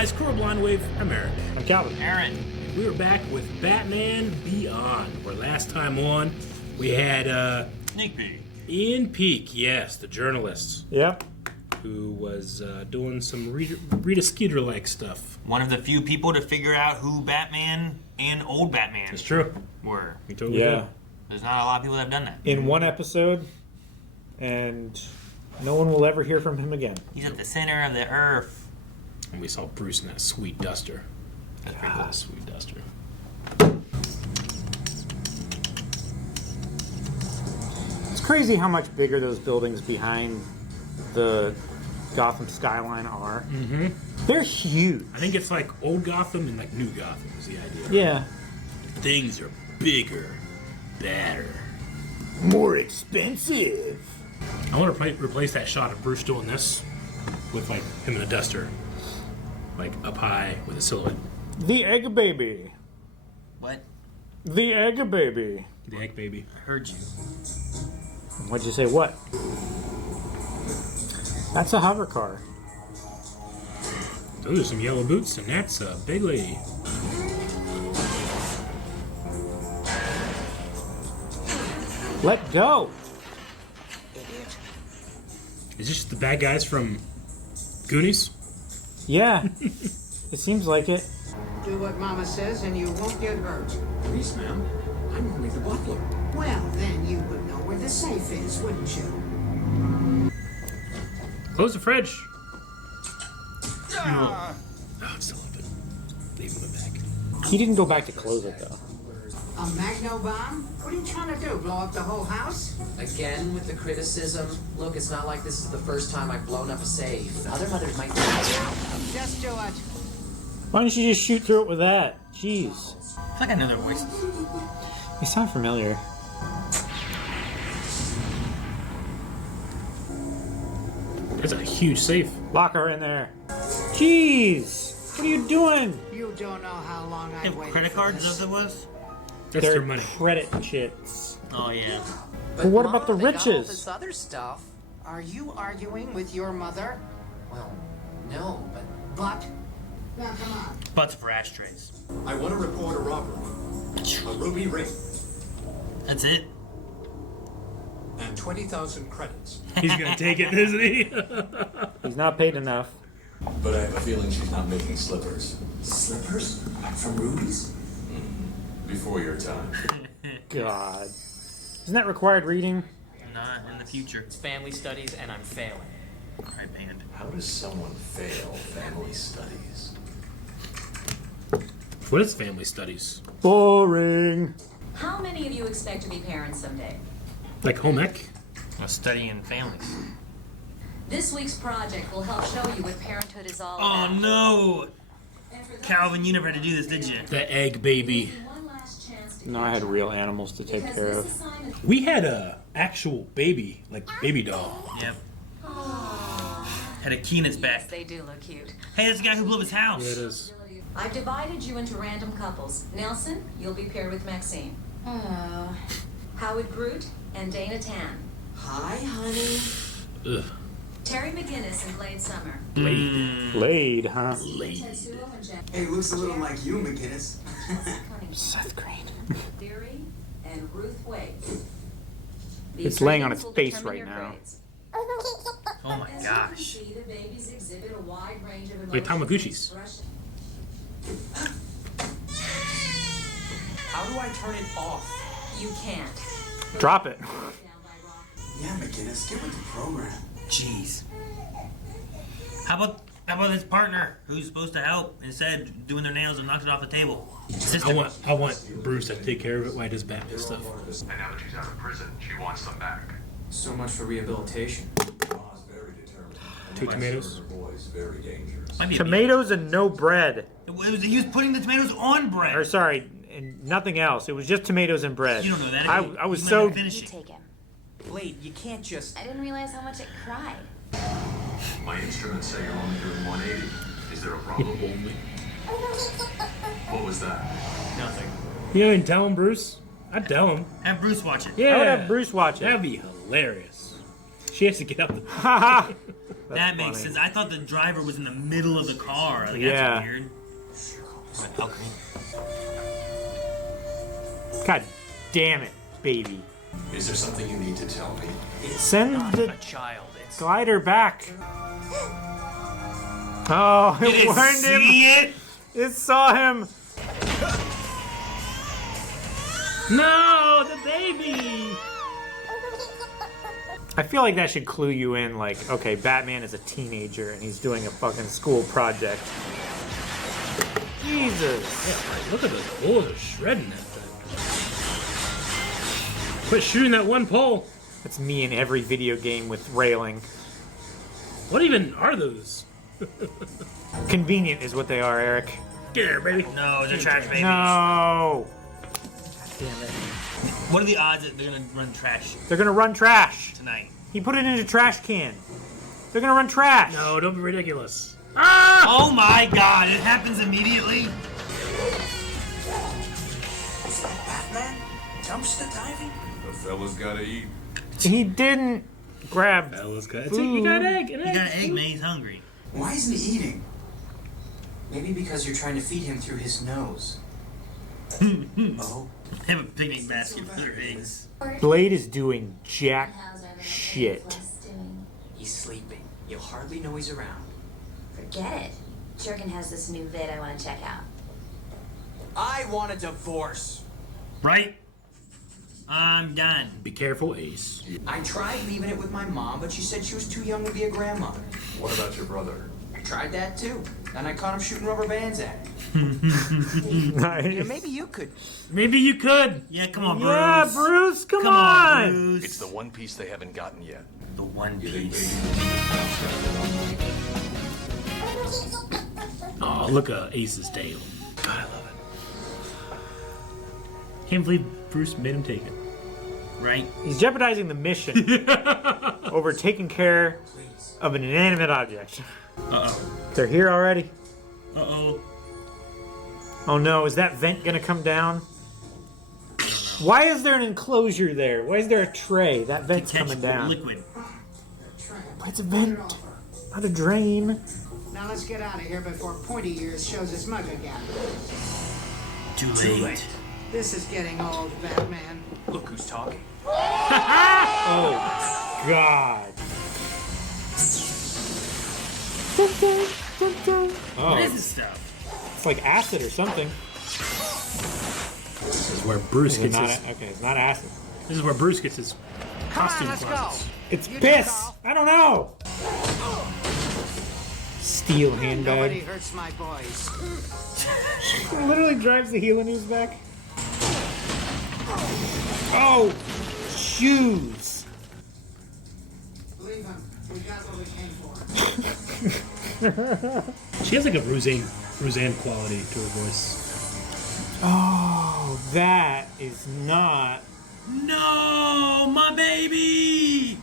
guys, Colorblind Wave America. I'm Calvin. Aaron. We are back with Batman Beyond, where last time on we had Sneak peek. Ian Peak, yes, the journalist, Yep. who was doing some Rita Skeeter-like stuff. One of the few people to figure out who Batman and old Batman It's true. were. We totally Yeah. did. There's not a lot of people that have done that. In one episode, and no one will ever hear from him again. He's at the center of the earth. And we saw Bruce in that sweet duster. That's pretty cool. Sweet duster. It's crazy how much bigger those buildings behind the Gotham skyline are. Mm-hmm. They're huge. I think it's like old Gotham and like new Gotham is the idea. Yeah. Things are bigger, better. More expensive. I want to replace that shot of Bruce doing this with like him in a duster, like up high with a silhouette. The egg baby. What? The egg baby. The egg baby. I heard you. What'd you say? What? That's a hover car. Those are some yellow boots, and that's a big lady. Let go. Is this just the bad guys from Goonies? Yeah. It seems like it. Do what Mama says and you won't get hurt. Please, ma'am. I'm only the butler. Well, then you would know where the safe is, wouldn't you? Close the fridge. Oh, it's still open. Leave him back. He didn't go back to close it, though. A magno bomb? What are you trying to do, blow up the whole house? Again with the criticism. Look, it's not like this is the first time I've blown up a safe. Other mothers might do it. Just do it. Why don't you just shoot through it with that? Jeez. It's like another voice. You sound familiar. That's a huge safe. Lock her in there. Jeez. What are you doing? You don't know how long They I've have waited credit for cards, this. is that what it was? That's They're their money. credit chits. Oh, yeah. But what about the Mom, they got all riches? this other stuff. Are you arguing with your mother? Well, no, but But? Now, come on. Butts for ashtrays. I want to report a robbery. A ruby ring That's it. and 20,000 credits. He's gonna take it, isn't he? He's not paid enough. But I have a feeling she's not making slippers. Slippers? From rubies? Before your time. God. Isn't that required reading? Not in the future. it's family studies and I'm failing. Alright, band. How does someone fail family studies? What is family studies? Boring. How many of you expect to be parents someday? Like home ec? Studying families. This week's project will help show you what parenthood is all Oh, about. no! And for those Calvin, you never had to do this, did you? The egg baby. one last chance to No, I had real animals to take because care this of. assignment We had a actual baby, like baby doll. Yep. Had a key in its back. they do look cute. Hey, that's the guy who blew up his house. Yeah, it is. I've divided you into random couples. Nelson, you'll be paired with Maxine. Oh. Howard Groot and Dana Tan. Hi, honey. Ugh. Terry McGinnis and Blade Summer. Blade, huh? Tetsuo and Jack Hey, looks a little like you, McGinnis. Cunningham. Seth Green. Theory and Ruth Wade. It's laying on its ratings will face determine right your now. grades. Oh my As gosh. you can see, the babies exhibit a wide range of Like emotions and Tamaguchis. expression. How do I turn it off? You can't. Drop it. Down by rock. Yeah, McGinnis, get with the program. Jeez. How about his partner who's supposed to help instead doing their nails and knocked it off the table? Sister. I want Bruce to take care of it while he does Batman stuff. And now that she's out of prison, she wants them back. So much for rehabilitation. Ma's very determined. 2 tomatoes. Her boy's very dangerous. Might be a Tomatoes and no bread. he was putting the tomatoes on bread. Or sorry, and nothing else. It was just tomatoes and bread. You don't know that. I was You might so. not finish You it. take him. Blade, you can't just... I didn't realize how much it cried. My instruments say you're only doing 180. Is there a problem? What was that? Nothing. You didn't tell him, Bruce? I'd tell him. Have Bruce watch it. Yeah. I would have Bruce watch That'd it. be hilarious. She has to get up. Haha. That makes sense. I thought the driver was in the middle of the car. Like, Yeah. That's weird. Okay. God damn it, baby. Is there something you need to tell me? Send the child. It's... glider back. Oh, it warned him. it? It saw him. No, the baby. I feel like that should clue you in, like, okay, Batman is a teenager and he's doing a fucking school project. Jesus. Yeah, right. Look at those bullets are shredding that thing. Quit shooting that one pole. That's me in every video game with railing. What even are those? Convenient is what they are, Eric. Get here, baby. No, they're trash babies. No. God damn it. What are the odds that they're gonna run trash They're gonna run trash. tonight? He put it in a trash can. They're gonna run trash. No, don't be ridiculous. Ah! Oh my god, it happens immediately? Is that Batman? Dumpster diving? The fella's gotta eat. He didn't grab. That was good. Food. You got an egg. He got an egg, man. He's hungry. Why isn't he eating? Maybe because you're trying to feed him through his nose. Oh. They have a picnic basket for their eggs. Blade is doing jack shit. He's sleeping. You'll hardly know he's around. Forget it. Jurgen has this new vid I want to check out. I want a divorce. Right? I'm done. Be careful, Ace. I tried leaving it with my mom, but she said she was too young to be a grandmother. What about your brother? I tried that too. Then I caught him shooting rubber bands at him. Nice. Maybe you could. Maybe you could. Yeah, come on, Bruce. Yeah, Bruce, come Come on, on. Bruce. It's the one piece they haven't gotten yet. The one You think piece. Oh, look at Ace's tail. God, I love it. Can't believe Bruce made him take it. Right? He's jeopardizing the mission over taking care of an inanimate object. Uh-oh. They're here already? Uh-oh. Oh no, is that vent gonna come down? Why is there an enclosure there? Why is there a tray? That vent's Catch coming down. liquid. But it's a vent, not a drain. Now let's get out of here before Pointy Ears shows his mug again. Too late. This is getting old, Batman. Look who's talking. Oh, God. What is Oh, this stuff? it's like acid or something. This is where Bruce Is it gets not his. okay, it's not acid. This is where Bruce gets his Come on, costume let's closets. go. It's You piss! call. I don't know! Steel Nobody handbag. hurts my boys. It literally drives the heel in his back. Oh! Shoes! Believe him. We got what we came for. She has like a Roseanne quality to her voice. Oh, that is not. No, my baby!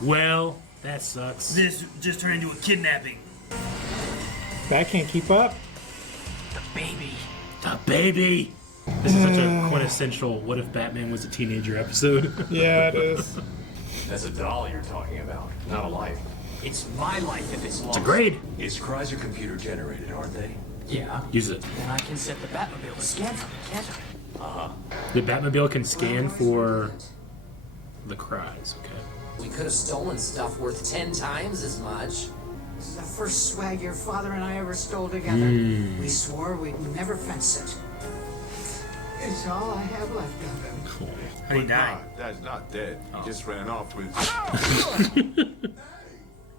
Well, that sucks. This just turned into a kidnapping. That can't keep up. The baby. The baby. This is such a quintessential "What if Batman was a teenager" episode. Yeah, it is. That's a doll you're talking about, not a life. It's my life if it's lost. It's a grade. Its cries are computer generated, aren't they? Yeah. Use it. Then I can set the Batmobile to scan for me, can't I? The Batmobile can scan for the cries. Okay. We could have stolen stuff worth 10 times as much. This is the first swag your father and I ever stole together. We swore we'd never fence it. It's all I have left of him. Cool. How did he die? That's not dead. He just ran off with.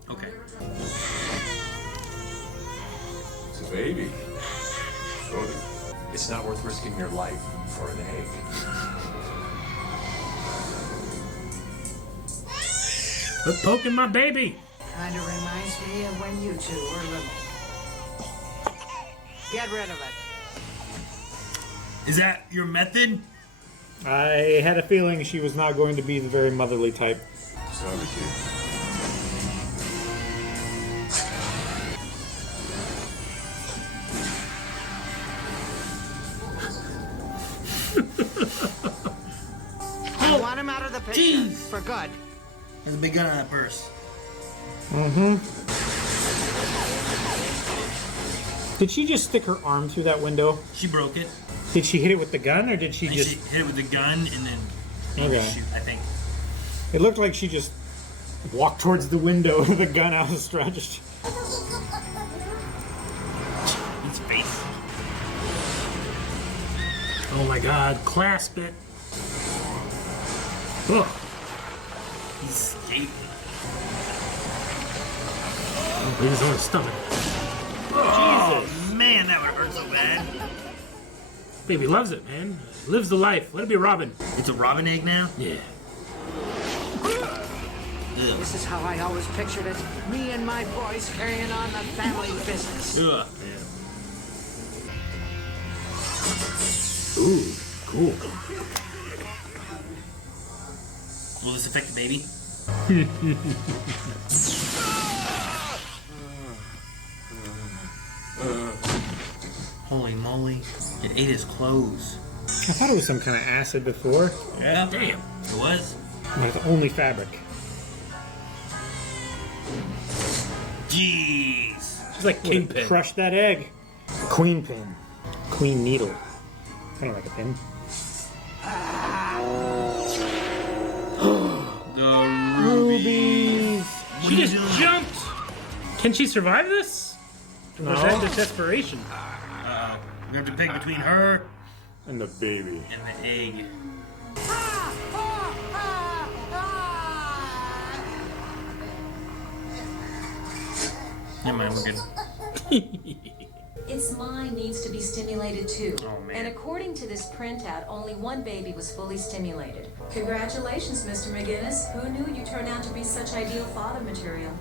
Okay. It's a baby. Sort of. It's not worth risking your life for an egg. Quit poking my baby. Kind of reminds me of when you two were little. Get rid of it. Is that your method? I had a feeling she was not going to be the very motherly type. Sorry, kid. I want him out of the picture. Jeez. For good. There's a big gun on that purse. Mm-hmm. Did she just stick her arm through that window? She broke it. Did she hit it with the gun, or did she And just... she hit it with the gun and then shoot, I think. It looked like she just walked towards the window with the gun outstretched. His face. Oh my god, clasp it. Oh, He's escaping. leave his own stomach. Oh, man, that would hurt so bad. Baby loves it, man. Lives the life. Let it be Robin. It's a robin egg now? Yeah. This is how I always pictured it. Me and my boys carrying on the family business. Ugh. Ooh, cool. Will this affect the baby? Holy moly. It ate his clothes. I thought it was some kind of acid before. Yeah. Damn. It was? But it's only fabric. Jeez. She's like Kingpin. Crush that egg. Queen pin. Queen needle. Kind of like a pin. The Rubies. She just jumped. Can she survive this? No. Or is that just desperation? We have to pick between her And the baby. and the egg. Never mind, we're good. Its mind needs to be stimulated too. Oh, man. And according to this printout, only one baby was fully stimulated. Congratulations, Mr. McGinnis. Who knew you turned out to be such ideal father material?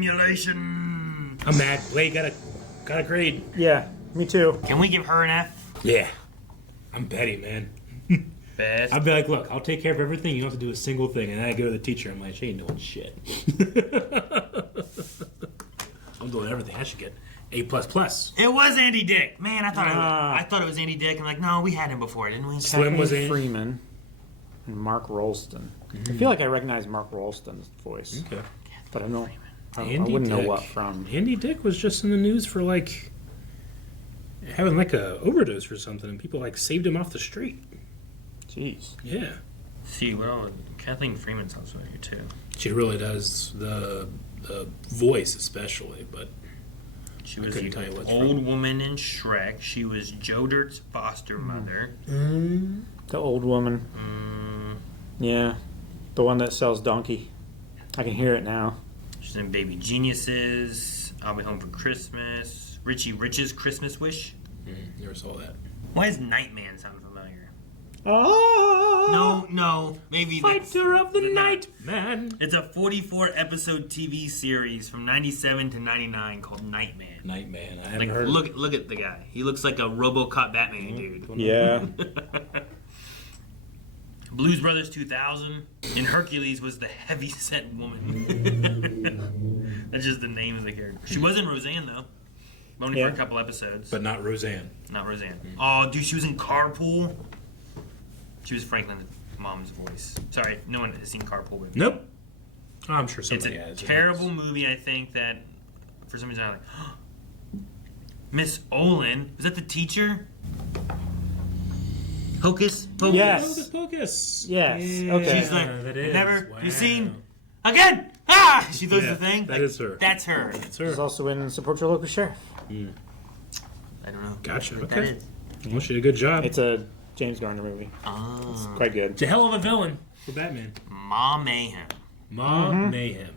Stimulation. I'm mad. Blade got a grade. Yeah, me too. Can we give her an F? Yeah. I'm Betty, man. Best. I'd be like, look, I'll take care of everything. You don't have to do a single thing. And then I go to the teacher. I'm like, she ain't doing shit. I'm doing everything. I should get A++. It was Andy Dick. Man, I thought it was Andy Dick. I'm like, no, we had him before, didn't we? Slim was Kathleen in. Freeman and Mark Rolston. I feel like I recognize Mark Rolston's voice, Okay. but I don't. I Andy wouldn't know Dick. what from. Andy Dick was just in the news for like having like a overdose or something, and people like saved him off the street. Jeez. Yeah. See, well, Kathleen Freeman's also here, too. She really does the voice, especially, but She I was couldn't the tell you what's old from. woman in Shrek. She was Joe Dirt's foster mother. The old woman. Yeah, the one that sells donkey. I can hear it now. She's in Baby Geniuses, I'll Be Home for Christmas, Richie Rich's Christmas Wish. Never saw that. Why does Nightman sound familiar? Oh. No, maybe that's... Fighter of the Night, man. It's a 44-episode TV series from 97 to 99 called Nightman. Nightman. I haven't Like, heard. look at the guy. He looks like a RoboCop Batman dude. Yeah. Blues Brothers 2000. And Hercules was the heavy-set woman. That's just the name of the character. She was in Roseanne, though. Only for a couple episodes. But not Roseanne. Not Roseanne. Oh, dude, she was in Carpool. She was Franklin's mom's voice. Sorry, no one has seen Carpool with me. Nope. Oh, I'm sure It's somebody a has. terrible movie, I think, that for some reason I'm like, Miss Olin, is that the teacher? Hocus Pocus. Yes. Hocus Pocus. Yes. Yeah, Okay. She's like, that is. never, Wow. you seen, again! Ah! She throws Yeah, the thing. that is her. That's her. That's her. She's also in Support Your Local Sheriff. I don't know. Gotcha. What Okay. that is. Well, she did a good job. It's a James Garner movie. It's quite good. It's a hell of a villain for Batman. Ma Mayhem. Ma Mayhem.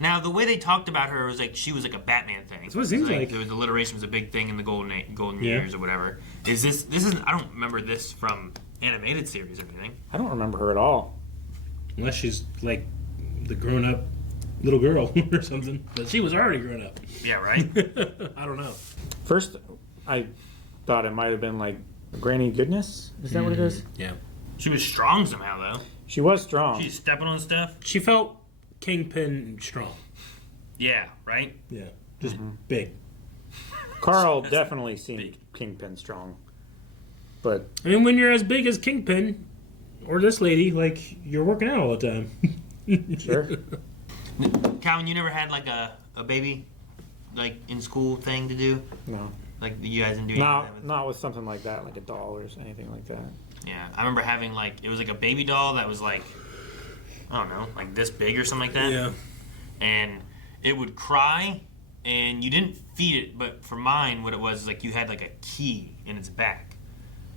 Now, the way they talked about her was like she was like a Batman thing. That's what it seems like. There was alliteration was a big thing in the golden Yeah. years or whatever. Is this is I don't remember this from animated series or anything. I don't remember her at all. Unless she's like the grown up little girl or something. But she was already grown up. Yeah, right. I don't know. First, I thought it might have been like Granny Goodness. Is that what it is? Yeah. She was strong somehow though. She was strong. She's stepping on stuff. She felt Kingpin strong. Yeah, right. Yeah. Just big. Carl definitely seemed Kingpin strong. But I mean, when you're as big as Kingpin, or this lady, like, you're working out all the time. Sure. Calvin, you never had like a baby, like in school thing to do? No. Like you guys didn't do anything like that? Not with something like that, like a doll or anything like that. Yeah, I remember having like, it was like a baby doll that was like, I don't know, like this big or something like that. Yeah. And it would cry, and you didn't feed it, but for mine, what it was like you had like a key in its back,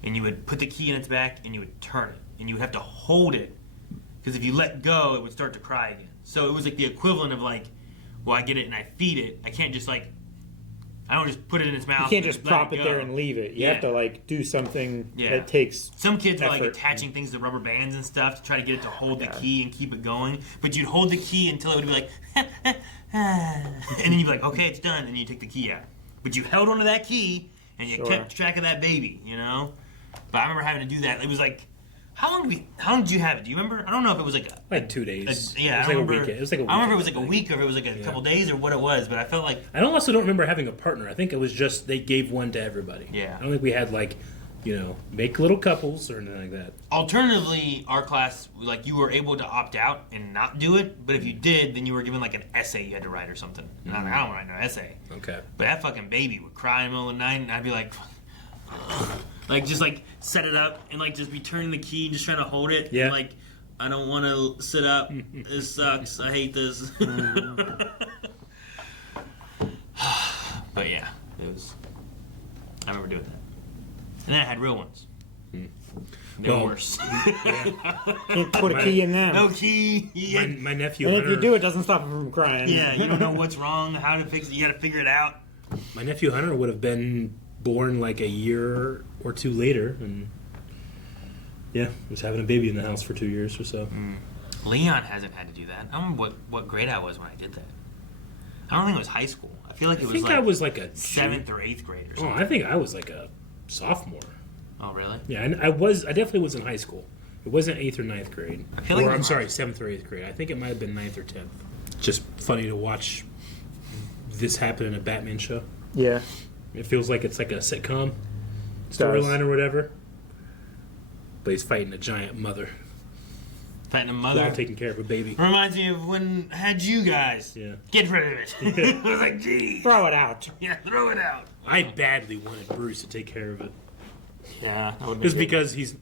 and you would put the key in its back, and you would turn it, and you would have to hold it, because if you let go, it would start to cry again. So it was like the equivalent of like, well, I get it and I feed it. I can't just like, I don't just put it in its mouth. You can't just and let prop it go. there and leave it. You have to like do something that takes. Some kids are like effort. attaching things to rubber bands and stuff to try to get it to hold the key and keep it going. But you'd hold the key until it would be like, and then you'd be like, okay, it's done, and you take the key out. But you held onto that key and you kept track of that baby, you know. But I remember having to do that. It was like, how long did you have it? Do you remember? I don't know if it was like 2 days. Yeah, it was I like remember. a weekend. It was like a I don't remember if it weekend was like a thing. week or if it was like a couple days or what it was. But I felt like I also don't remember having a partner. I think it was just they gave one to everybody. Yeah. I don't think we had like, make little couples or anything like that. alternatively, our class, like you were able to opt out and not do it. But if you did, then you were given like an essay you had to write or something. And I'm like, I don't want to write no essay. Okay. But that fucking baby would cry in the middle of the night, and I'd be like, like just like set it up and like just be turning the key and just trying to hold it. Yeah. And, like, I don't want to sit up. This sucks. I hate this. But yeah, it was. I remember doing that. And then I had real ones. They were worse. Can't put a key in them. No key. My nephew And Hunter, if you do, it doesn't stop him from crying. Yeah, you don't know what's wrong, how to fix it. You got to figure it out. my nephew Hunter would have been born like a year or two later, and was having a baby in the house for 2 years or so. Leon hasn't had to do that. I don't remember what grade I was when I did that. I don't think it was high school. I feel like it I was think like I was like a 7th or 8th grade or Oh, something. I think I was like a sophomore. Oh, really? Yeah, and I definitely was in high school. It wasn't 8th or 9th grade. I feel like or it I'm was sorry, 7th or 8th grade. I think it might have been 9th or 10th. Just funny to watch this happen in a Batman show. Yeah. It feels like it's like a sitcom Does. storyline or whatever. But he's fighting a giant mother Fighting a mother. while taking care of a baby. Reminds me of when I had you guys. Yeah. Get rid of it. I was like, geez. Throw it out. Yeah, throw it out. I badly wanted Bruce to take care of it. Yeah. That would Just because he's,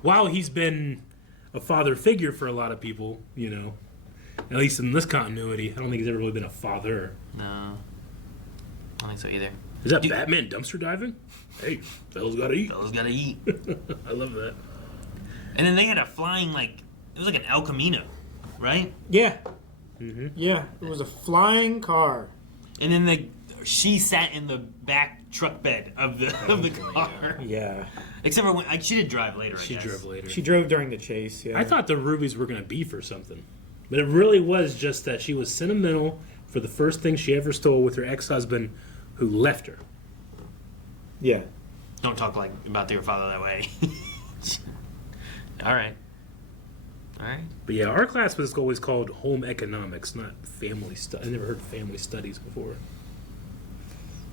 while he's been a father figure for a lot of people, at least in this continuity, I don't think he's ever really been a father. No. I don't think so either. Is that Batman dumpster diving? Hey, fellas gotta eat. Fellas gotta eat. I love that. And then they had a flying, like, it was like an El Camino, right? Yeah. Mm-hmm. Yeah. It was a flying car. And then she sat in the back truck bed of the car. Yeah. Except for when she did drive later. I She guess. drove later. She drove during the chase. Yeah. I thought the rubies were gonna be for something, but it really was just that she was sentimental for the first thing she ever stole with her ex-husband, who left her. Yeah. Don't talk like about your father that way. All right. But yeah, our class was always called home economics, not family studies. I never heard family studies before.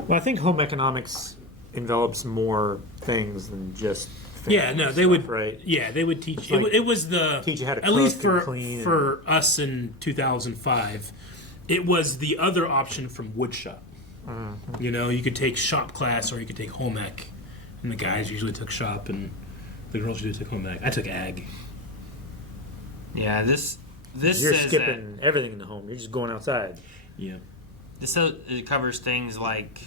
Well, I think home economics envelops more things than just. Yeah, no, they stuff, would. Right. Yeah, they would teach. Like, it was the teach you how to at least cook and for clean for us in 2005. It was the other option from woodshop. Mm-hmm. You could take shop class or you could take home ec, and the guys usually took shop and the girls usually took home ec. I took ag. Yeah, this You're says skipping everything in the home. You're just going outside. Yeah. it covers things like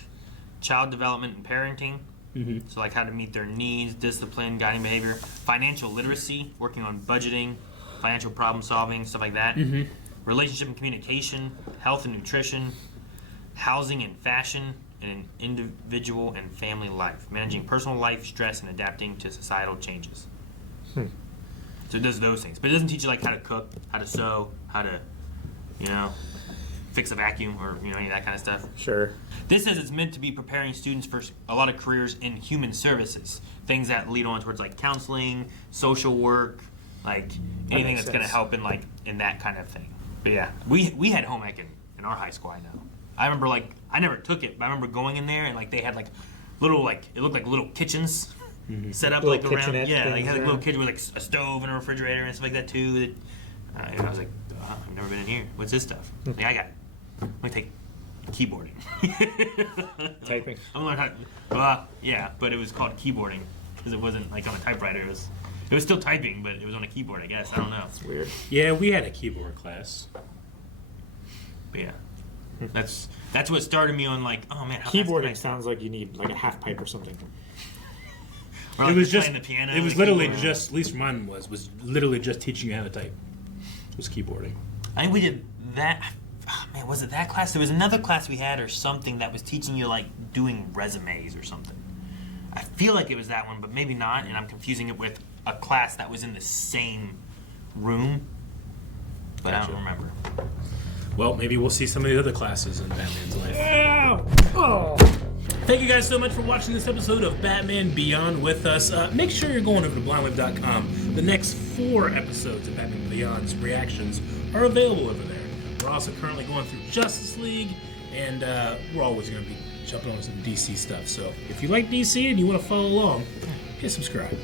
child development and parenting. Mm-hmm. So like how to meet their needs, discipline, guiding behavior, financial literacy, working on budgeting, financial problem solving, stuff like that. Mm-hmm. Relationship and communication, health and nutrition, housing and fashion, and an individual and family life, managing personal life, stress, and adapting to societal changes. So it does those things, but it doesn't teach you like how to cook, how to sew, how to, fix a vacuum or any of that kind of stuff. Sure. This says it's meant to be preparing students for a lot of careers in human services, things that lead on towards like counseling, social work, like anything makes that's going to sense. help in that kind of thing. But yeah, we had home ec in our high school. I know. I remember I never took it, but I remember going in there and like they had like little it looked like little kitchens set up Little like around. kitchenette Yeah, like things had like a around. little kitchen with like a stove and a refrigerator and stuff like that too. And I was like, I've never been in here. What's this stuff? Like, I'm gonna take keyboarding. Typing. I'm learning yeah, but it was called keyboarding because it wasn't like on a typewriter. It was still typing, but it was on a keyboard. I guess I don't know. It's weird. Yeah, we had a keyboard class. But yeah, that's what started me on like, oh man, how fast Keyboarding can I- sounds like you need like a half pipe or something. or, like, It was playing just the piano. it was like, literally keyboard. just, at least mine was literally just teaching you how to type. It was keyboarding. I think we did that. Oh, man, was it that class? There was another class we had or something that was teaching you like doing resumes or something. I feel like it was that one, but maybe not, and I'm confusing it with a class that was in the same room. But I don't remember. Well, maybe we'll see some of the other classes in Batman's life. Oh. Thank you guys so much for watching this episode of Batman Beyond with us. Make sure you're going over to blindwave.com. The next 4 episodes of Batman Beyond's reactions are available over there. We're also currently going through Justice League, and we're always going to be jumping on some DC stuff. So if you like DC and you want to follow along, hit subscribe.